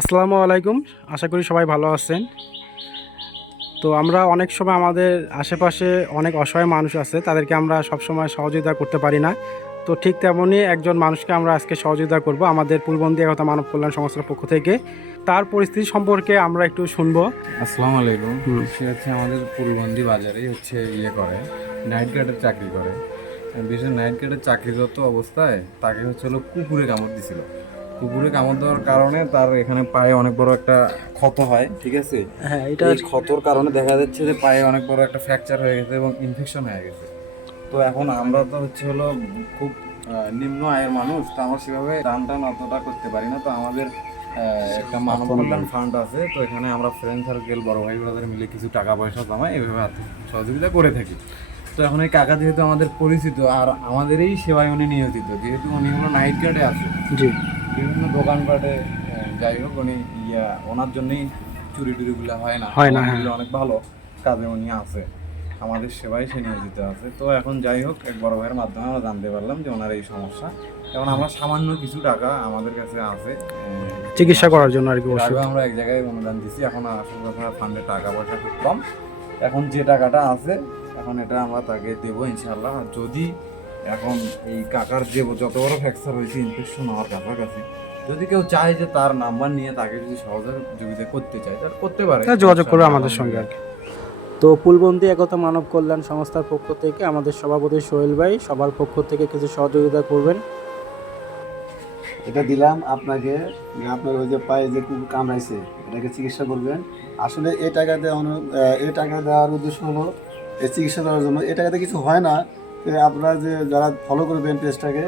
আসসালামু আলাইকুম। আশা করি সবাই ভালো আছেন। তো আমরা অনেক সময় আমাদের আশেপাশে অনেক অসহায় মানুষ আছে, তাদেরকে আমরা সবসময় সহযোগিতা করতে পারি না। তো ঠিক তেমনই একজন মানুষকে আমরা আজকে সহযোগিতা করব আমাদের পূলবন্দী একতা মানব কল্যাণ সংস্থার পক্ষ থেকে। তার পরিস্থিতি সম্পর্কে আমরা একটু শুনবো। আসসালামু আলাইকুম। সে হচ্ছে আমাদের পূলবন্দী বাজারে হচ্ছে করে নাইট গার্ডের চাকরি করে। বিশেষ নাইট গার্ডের চাকরিরত অবস্থায় তাকে হচ্ছে কুকুরে কামড় দিছিল। কুকুরে কামড় দেওয়ার কারণে তার এখানে পায়ে অনেক বড় একটা ক্ষত হয়, ঠিক আছে। হ্যাঁ, এটা এই ক্ষতর কারণে দেখা যাচ্ছে যে পায়ে অনেক বড় একটা ফ্র্যাকচার হয়ে গেছে এবং ইনফেকশন হয়ে গেছে। তো এখন আমরা তো হচ্ছে খুব নিম্ন আয়ের মানুষ, তো আমরা সেভাবে টান অতটা করতে পারি না। তো আমাদের একটা মানব কল্যাণ ফান্ড আছে, তো এখানে আমরা ফ্রেন্ড সার্কেল বড় ভাই ব্রাদার মিলে কিছু টাকা পয়সা জমাই এভাবে আর্থিক সহযোগিতা করে থাকি। তো এখন এই কাকা যেহেতু আমাদের পরিচিত আর আমাদেরই সেবায় উনি নিয়োজিত, যেহেতু উনি নাইট গার্ডে আছে, জি, বিভিন্ন দোকানপাটে, যাই হোক উনি ওনার জন্যই চুরি টুরিগুলো হয় না। হ্যাঁ। অনেক ভালো কাজে উনি আছে, আমাদের সেবায় সে নিয়োজিত আছে। তো এখন যাই হোক এক বড় ভাইয়ের মাধ্যমে আমরা জানতে পারলাম যে ওনার এই সমস্যা। এখন আমরা সামান্য কিছু টাকা আমাদের কাছে আছে চিকিৎসা করার জন্য আর কি। আমরা এক জায়গায় অনুদান দিচ্ছি। এখন আসলে আপনার ফান্ডে টাকা পয়সা খুব কম, এখন যে টাকাটা আছে এখন এটা আমরা তাকে দেবো ইনশাল্লাহ। যদি এখন এই কাকার যে যত বড় ফ্র্যাকচার হয়েছে, ইনফেকশন হওয়ার কাছাকাছি, যদি কেউ চায় যে তার নাম্বার নিয়ে তাকে যদি সহযোগিতা করতে চায় তাহলে করতে পারে, যোগাযোগ করবে আমাদের সঙ্গে আর কি। তো পূলবন্দী একতা মানব কল্যাণ সংস্থার পক্ষ থেকে আমাদের সভাপতি সোহেল ভাই সবার পক্ষ থেকে কিছু সহযোগিতা করবেন। এটা দিলাম আপনাকে, আপনার ওই যে পায়ে যে কুকুর কামড়াইছে এটাকে চিকিৎসা করবেন। আসলে এই টাকা এই টাকা দেওয়ার উদ্দেশ্য হলো এই চিকিৎসা করার জন্য। এই টাকাতে কিছু হয় না, আপনারা যে যারা ফলো করবেন পেজটাকে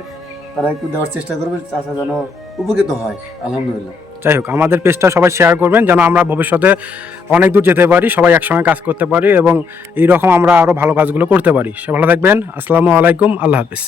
তারা একটু দেওয়ার চেষ্টা করবেন, চাচা যেন উপকৃত হয়। আলহামদুলিল্লাহ। যাই হোক, আমাদের পেজটা সবাই শেয়ার করবেন যেন আমরা ভবিষ্যতে অনেক দূর যেতে পারি, সবাই একসঙ্গে কাজ করতে পারি এবং এইরকম আমরা আরও ভালো কাজগুলো করতে পারি। সে ভালো থাকবেন। আসসালামু আলাইকুম, আল্লাহ হাফিজ।